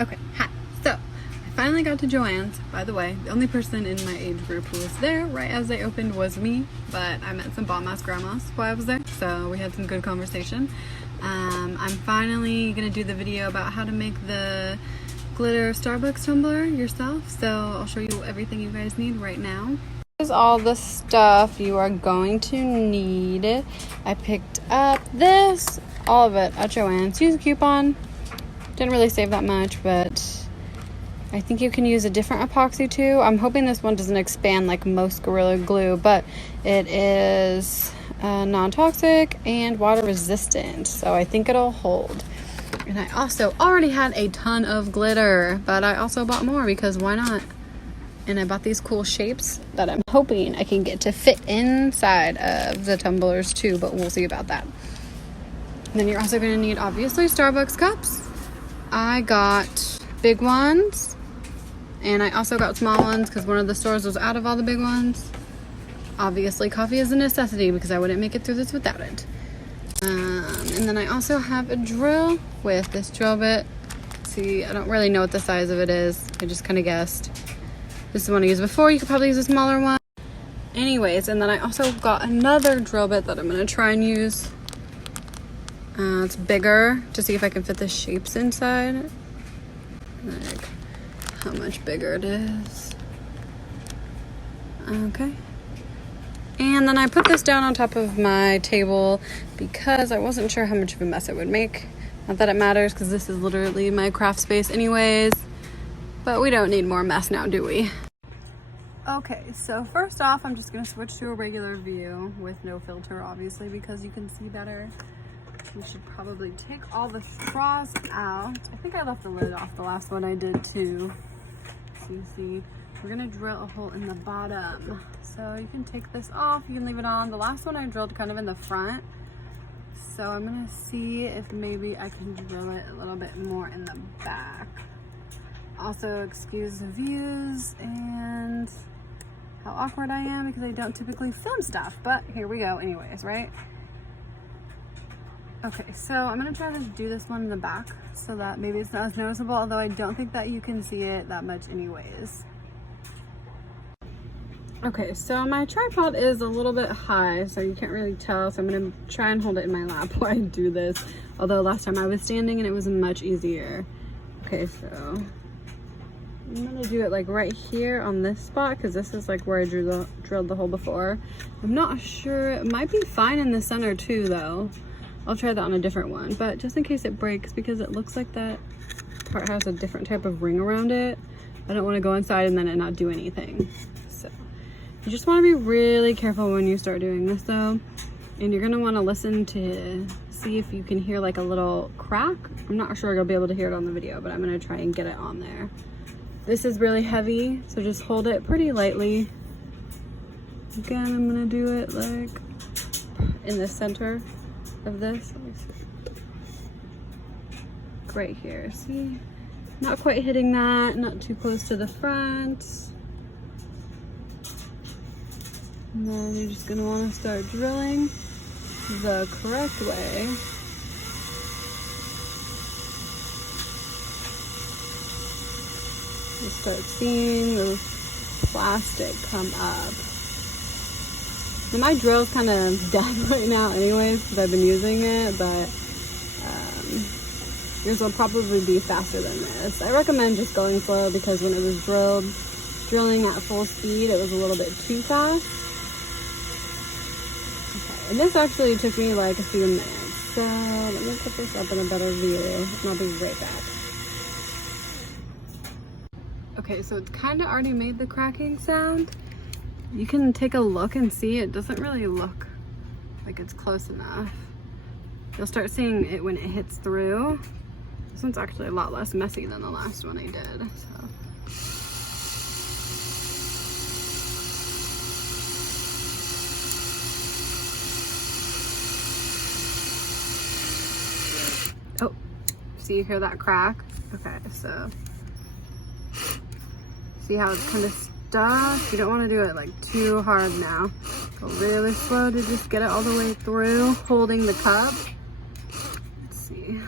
Okay, hi. So, I finally got to Joann's. By the way, the only person in my age group who was there right as they opened was me, but I met some bomb-ass grandmas while I was there, so we had some good conversation. I'm finally gonna do the video about how to make the glitter Starbucks tumbler yourself, so I'll show you everything you guys need right now. Here's all the stuff you are going to need. I picked up this, all of it at Joann's. Use a coupon. Didn't really save that much, but I think you can use a different epoxy too. I'm hoping this one doesn't expand like most Gorilla Glue, but it is non-toxic and water resistant, so I think it'll hold. And I also already had a ton of glitter, but I also bought more because why not? And I bought these cool shapes that I'm hoping I can get to fit inside of the tumblers too, but we'll see about that. And then you're also going to need, obviously, Starbucks cups. I got big ones, and I also got small ones because one of the stores was out of all the big ones. Obviously, coffee is a necessity because I wouldn't make it through this without it. And then I also have a drill with this drill bit. See, I don't really know what the size of it is. I just kind of guessed. This is the one I used before. You could probably use a smaller one. Anyways, and then I also got another drill bit that I'm going to try and use. It's bigger to see if I can fit the shapes inside. Like how much bigger it is. Okay. And then I put this down on top of my table because I wasn't sure how much of a mess it would make. Not that it matters because this is literally my craft space anyways. But we don't need more mess now, do we? Okay, so first off, I'm just going to switch to a regular view with no filter, obviously, because you can see better. We should probably take all the straws out. I think I left the lid off the last one I did too. So you see, we're gonna drill a hole in the bottom. So you can take this off, you can leave it on. The last one I drilled kind of in the front. So I'm gonna see if maybe I can drill it a little bit more in the back. Also, excuse the views and how awkward I am because I don't typically film stuff, but here we go anyways, right? Okay, so I'm gonna try to do this one in the back so that maybe it's not as noticeable, although I don't think that you can see it that much anyways. Okay, so my tripod is a little bit high, so you can't really tell, so I'm gonna try and hold it in my lap while I do this, although last time I was standing and it was much easier. Okay, so I'm gonna do it like right here on this spot because this is like where I drilled the hole before. I'm not sure, it might be fine in the center too though. I'll try that on a different one, but just in case it breaks, because it looks like that part has a different type of ring around it, I don't want to go inside and then it not do anything. So you just want to be really careful when you start doing this though, and you're going to want to listen to see if you can hear like a little crack. I'm not sure you'll be able to hear it on the video, but I'm going to try and get it on there. This is really heavy, so just hold it pretty lightly. Again, I'm going to do it like in the center of this. Let me see. Right here, see? Not quite hitting that, not too close to the front. And then you're just gonna wanna start drilling the correct way. You start seeing the plastic come up. Now my drill's kind of dead right now anyways because I've been using it, but yours will probably be faster than this. I recommend just going slow because when it was drilling at full speed, it was a little bit too fast. Okay, and this actually took me like a few minutes. So let me put this up in a better view and I'll be right back. Okay, so it's kind of already made the cracking sound. You can take a look and see it doesn't really look like it's close enough. You'll start seeing it when it hits through. This one's actually a lot less messy than the last one I did. So. Oh, see, you hear that crack? Okay, so see how it's kind of stuck? You don't want to do it like too hard now. Go really slow to just get it all the way through, holding the cup. Let's see.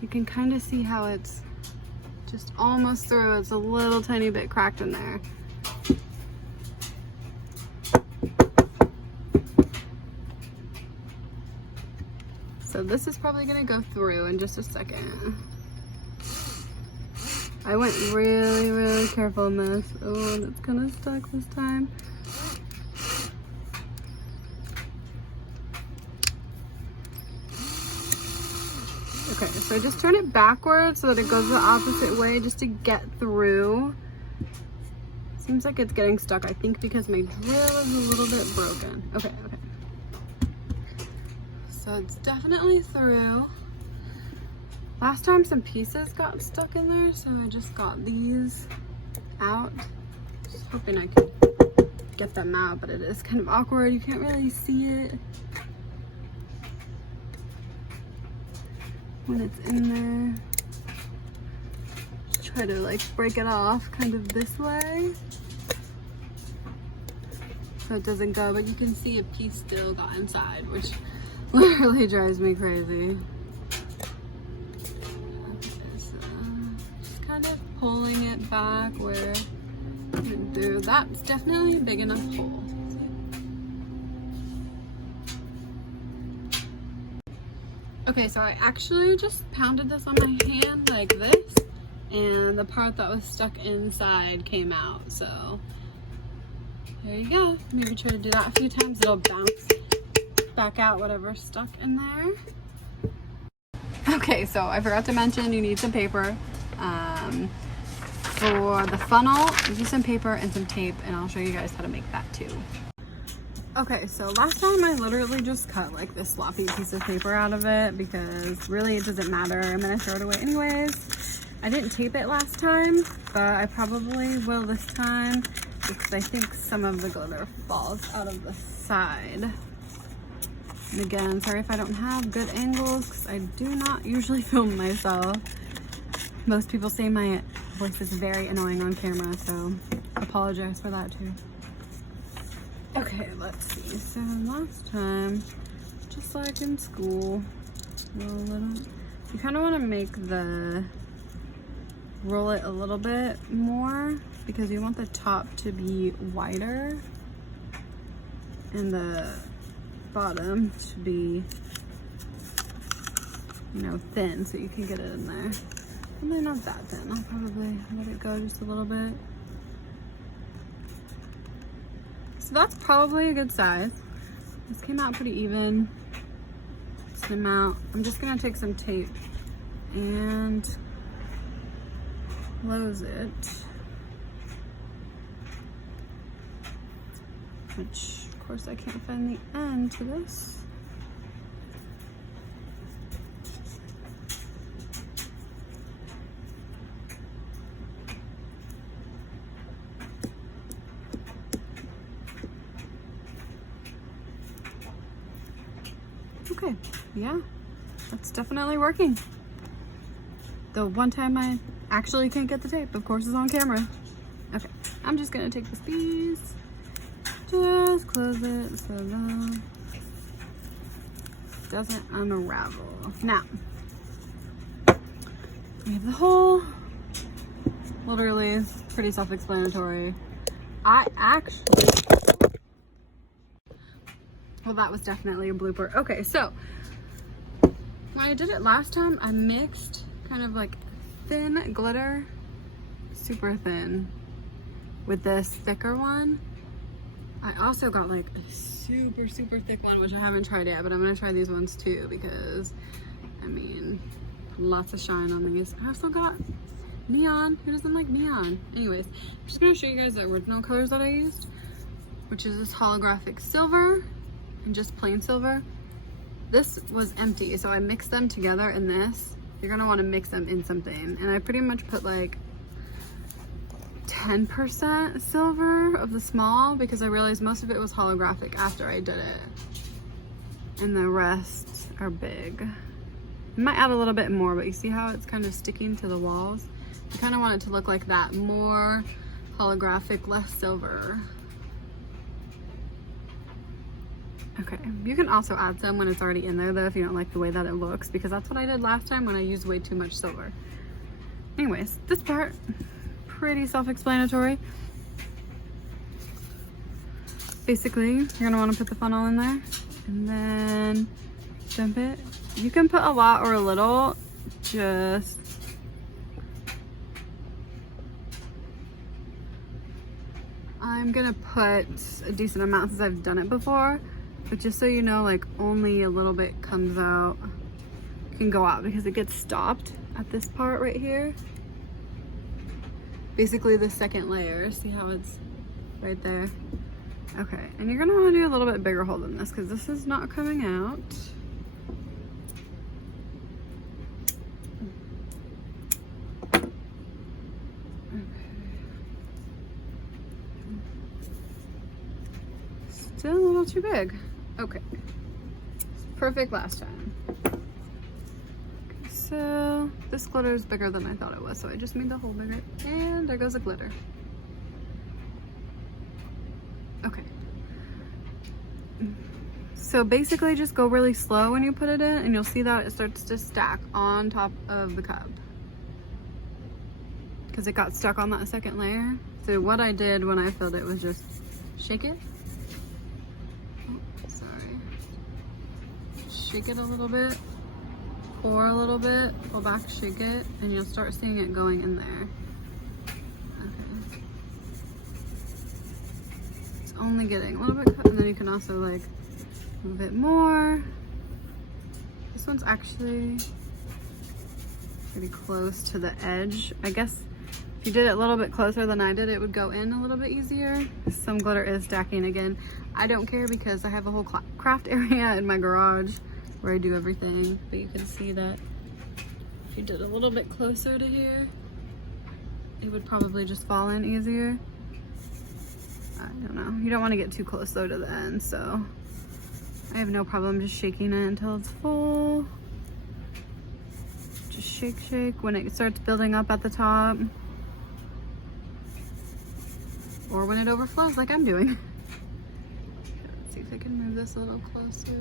You can kind of see how it's Just almost through. It's a little tiny bit cracked in there. So this is probably gonna go through in just a second. I went really, really careful in this. Oh, that's kind of stuck this time. Okay, so I just turn it backwards so that it goes the opposite way just to get through. Seems like it's getting stuck, I think, because my drill is a little bit broken. Okay, okay. So it's definitely through. Last time some pieces got stuck in there, so I just got these out. Just hoping I could get them out, but it is kind of awkward. You can't really see it when it's in there. Just try to like break it off kind of this way so it doesn't go, but you can see a piece still got inside, which literally drives me crazy. Just kind of pulling it back where it went through. That's definitely a big enough hole. Okay, so I actually just pounded this on my hand like this, and the part that was stuck inside came out. So there you go. Maybe try to do that a few times. It'll bounce back out whatever's stuck in there. Okay, so I forgot to mention you need some paper. For the funnel, you need some paper and some tape, and I'll show you guys how to make that too. Okay, so last time I literally just cut like this sloppy piece of paper out of it because really it doesn't matter. I'm gonna throw it away anyways. I didn't tape it last time, but I probably will this time because I think some of the glitter falls out of the side. And again, sorry if I don't have good angles because I do not usually film myself. Most people say my voice is very annoying on camera, so apologize for that too. Okay, let's see. So last time, just like in school, you kind of want to make roll it a little bit more because you want the top to be wider and the bottom to be, you know, thin so you can get it in there. Probably not that thin. I'll probably let it go just a little bit. So that's probably a good size. This came out pretty even. This amount. I'm just gonna take some tape and close it. Which, of course, I can't find the end to this. Okay, yeah, that's definitely working. The one time I actually can't get the tape, of course, is on camera. Okay, I'm just gonna take this piece, just close it so that it doesn't unravel. Now, we have the hole. Literally, pretty self-explanatory. Well, that was definitely a blooper. Okay, so when I did it last time, I mixed kind of like thin glitter, super thin, with this thicker one. I also got like a super, super thick one, which I haven't tried yet, but I'm gonna try these ones too because, I mean, lots of shine on these. I also got neon. Who doesn't like neon? Anyways, I'm just gonna show you guys the original colors that I used, which is this holographic silver and just plain silver. This was empty, so I mixed them together in this. You're gonna wanna mix them in something. And I pretty much put like 10% silver of the small because I realized most of it was holographic after I did it. And the rest are big. I might add a little bit more, but you see how it's kind of sticking to the walls? I kind of want it to look like that. More holographic, less silver. Okay, you can also add some when it's already in there though if you don't like the way that it looks, because that's what I did last time when I used way too much silver. Anyways. anyways, this part, pretty self-explanatory. Basically, you're gonna wanna put the funnel in there and then dump it. You can put a lot or a little, just I'm gonna put a decent amount since I've done it before, but just so you know, like only a little bit comes out, can go out because it gets stopped at this part right here. Basically the second layer, see how it's right there? Okay, and you're gonna wanna do a little bit bigger hole than this because this is not coming out. Still a little too big. Okay. Perfect last time. Okay, so this glitter is bigger than I thought it was, so I just made the hole bigger. And there goes the glitter. Okay. So basically just go really slow when you put it in and you'll see that it starts to stack on top of the cup. Because it got stuck on that second layer. So what I did when I filled it was just shake it. Shake it a little bit, pour a little bit, pull back, shake it, and you'll start seeing it going in there. Okay. It's only getting a little bit cut, and then you can also like move it more. This one's actually pretty close to the edge. I guess if you did it a little bit closer than I did, it would go in a little bit easier. Some glitter is stacking again. I don't care because I have a whole craft area in my garage where I do everything, but you can see that if you did a little bit closer to here, it would probably just fall in easier. I don't know. You don't want to get too close though to the end, so I have no problem just shaking it until it's full. Just shake, shake when it starts building up at the top, or when it overflows like I'm doing. Let's see if I can move this a little closer.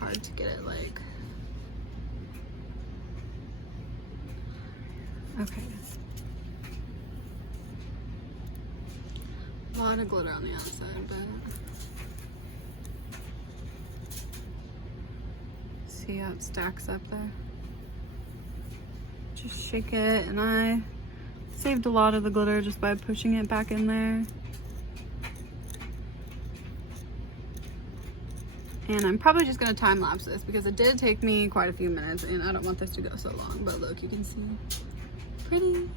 Hard to get it like, okay. A lot of glitter on the outside, but see how it stacks up there? Just shake it, and I saved a lot of the glitter just by pushing it back in there. And I'm probably just gonna time lapse this because it did take me quite a few minutes and I don't want this to go so long, but look, you can see, pretty.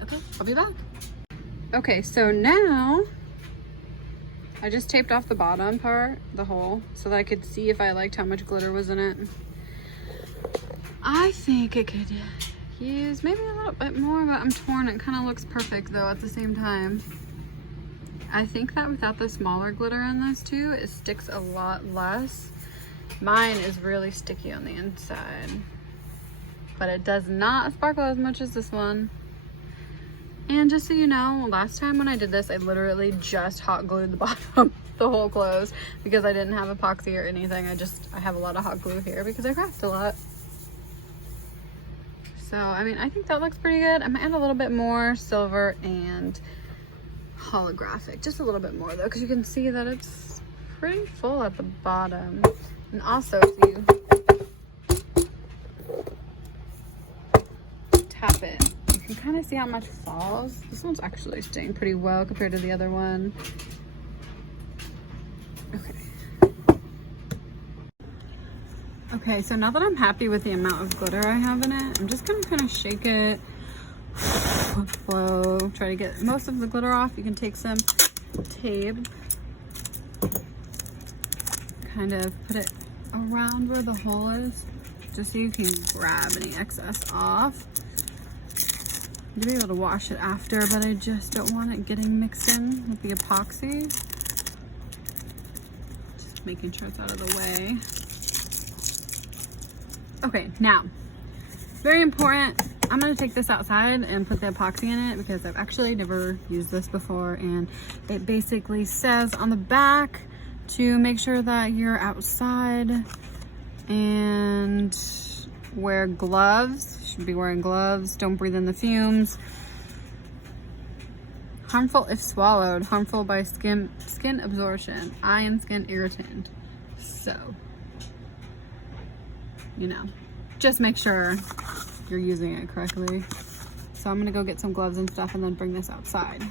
Okay, I'll be back. Okay, so now I just taped off the bottom part, the hole, so that I could see if I liked how much glitter was in it. I think it could use maybe a little bit more, but I'm torn. It kind of looks perfect though at the same time. I think that without the smaller glitter in this too, it sticks a lot less. Mine is really sticky on the inside, but it does not sparkle as much as this one. And just so you know, last time when I did this, I literally just hot glued the bottom, the whole closed, because I didn't have epoxy or anything. I have a lot of hot glue here because I craft a lot. So, I mean, I think that looks pretty good. I'm gonna add a little bit more silver and holographic, just a little bit more though, because you can see that it's pretty full at the bottom. And also if you tap it, you can kind of see how much falls. This one's actually staying pretty well compared to the other one. Okay, so now that I'm happy with the amount of glitter I have in it, I'm just gonna kind of shake it, flow, try to get most of the glitter off. You can take some tape, kind of put it around where the hole is, just so you can grab any excess off. You'll be able to wash it after, but I just don't want it getting mixed in with the epoxy. Just making sure it's out of the way. Okay, now, very important, I'm gonna take this outside and put the epoxy in it because I've actually never used this before, and it basically says on the back to make sure that you're outside And wear gloves. Should be wearing gloves. Don't breathe in the fumes. Harmful if swallowed. Harmful by skin absorption. Eye and skin irritant. So, you know, just make sure you're using it correctly. So I'm gonna go get some gloves and stuff and then bring this outside.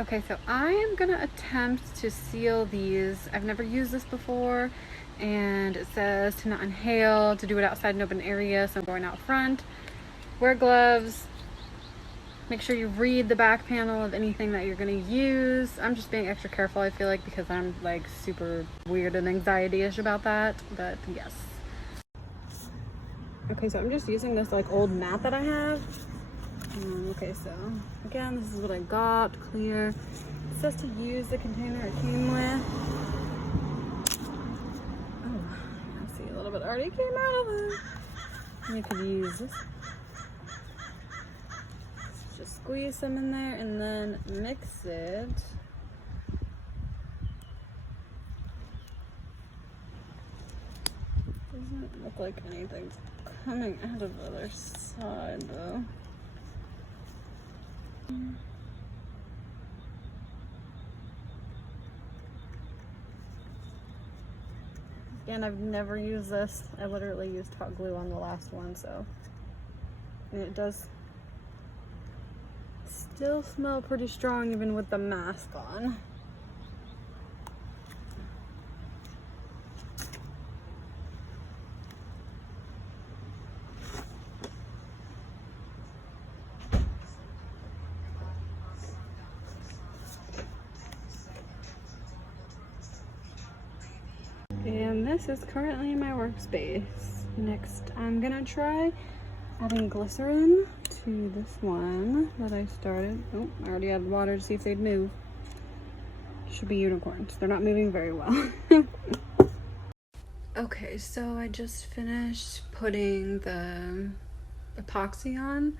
Okay, so I am gonna attempt to seal these. I've never used this before, and it says to not inhale, to do it outside in open area, so I'm going out front. Wear gloves. Make sure you read the back panel of anything that you're gonna use. I'm just being extra careful, I feel like, because I'm like super weird and anxiety-ish about that, but yes. Okay, so I'm just using this like old mat that I have. Okay, so again, this is what I got, clear. It says to use the container it came with. Oh, I see a little bit already came out of it. You could use this. Just squeeze some in there and then mix it. Doesn't look like anything's coming out of the other side though. Again, I've never used this. I literally used hot glue on the last one, so. And it does still smell pretty strong even with the mask on. And this is currently my workspace. Next, I'm gonna try adding glycerin to this one that I started. Oh, I already added water to see if they'd move. Should be unicorns. They're not moving very well. Okay, so I just finished putting the epoxy on.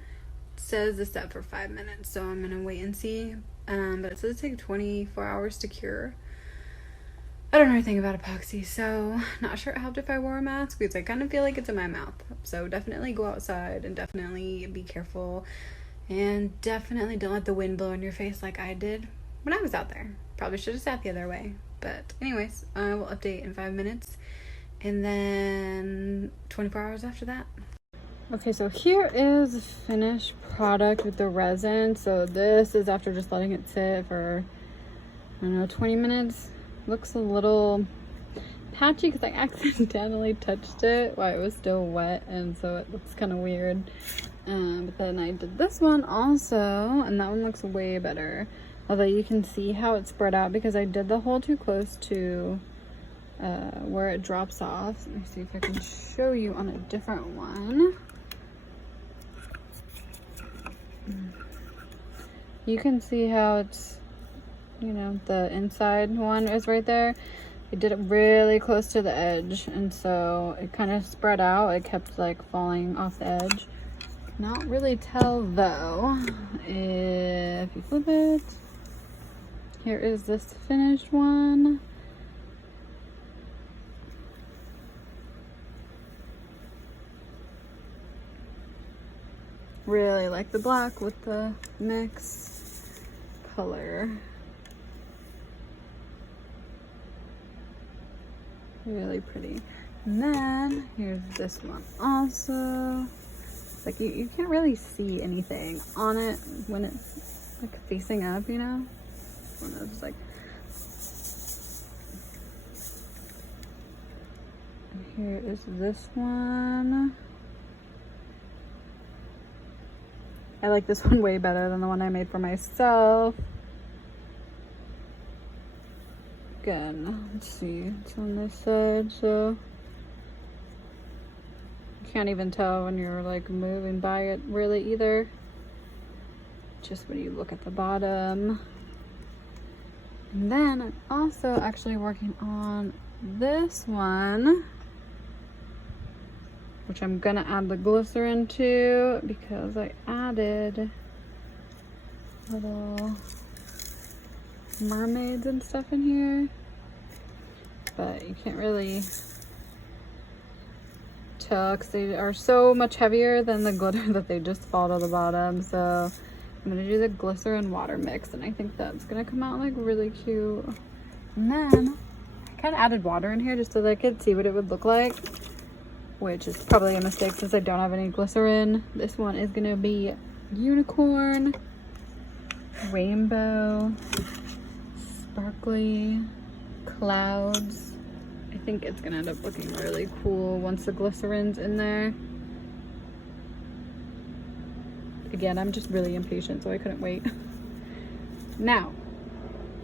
It says it's set for 5 minutes, so I'm gonna wait and see. But it says it takes 24 hours to cure. I don't know anything about epoxy, so not sure it helped if I wore a mask because I kind of feel like it's in my mouth. So definitely go outside and definitely be careful, and definitely don't let the wind blow in your face like I did when I was out there. Probably should have sat the other way, but anyways, I will update in 5 minutes and then 24 hours after that. Okay, so here is the finished product with the resin. So this is after just letting it sit for, I don't know, 20 minutes. Looks a little patchy because I accidentally touched it while it was still wet, and so it looks kind of weird. But then I did this one also, and that one looks way better. Although you can see how it's spread out because I did the hole too close to where it drops off. Let me see if I can show you on a different one. You can see how it's, you know, the inside one is right there. I did it really close to the edge, and so it kind of spread out. It kept like falling off the edge. Not really tell though if you flip it. Here is this finished one. Really like the black with the mix color. Really pretty. And then here's this one also. It's like you can't really see anything on it when it's like facing up, you know? One of those like. And here is this one. I like this one way better than the one I made for myself. Again, let's see, it's on this side, so you can't even tell when you're like moving by it really either. Just when you look at the bottom. And then I'm also actually working on this one, which I'm gonna add the glycerin to because I added little mermaids and stuff in here. but you can't really tell because they are so much heavier than the glitter that they just fall to the bottom. So I'm gonna do the glycerin water mix, and I think that's gonna come out like really cute. And then I kind of added water in here just so that I could see what it would look like, which is probably a mistake since I don't have any glycerin. This one is gonna be unicorn, rainbow, sparkly, clouds. I think it's gonna end up looking really cool once the glycerin's in there. Again, I'm just really impatient, so I couldn't wait. Now,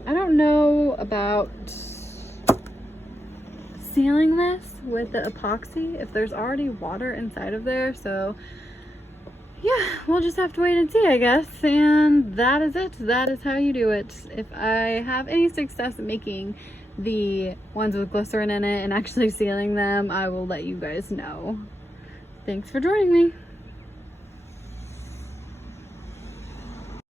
I don't know about sealing this with the epoxy if there's already water inside of there, so yeah, we'll just have to wait and see, I guess. And that is it. That is how you do it. If I have any success making the ones with glycerin in it and actually sealing them, I will let you guys know. Thanks for joining me.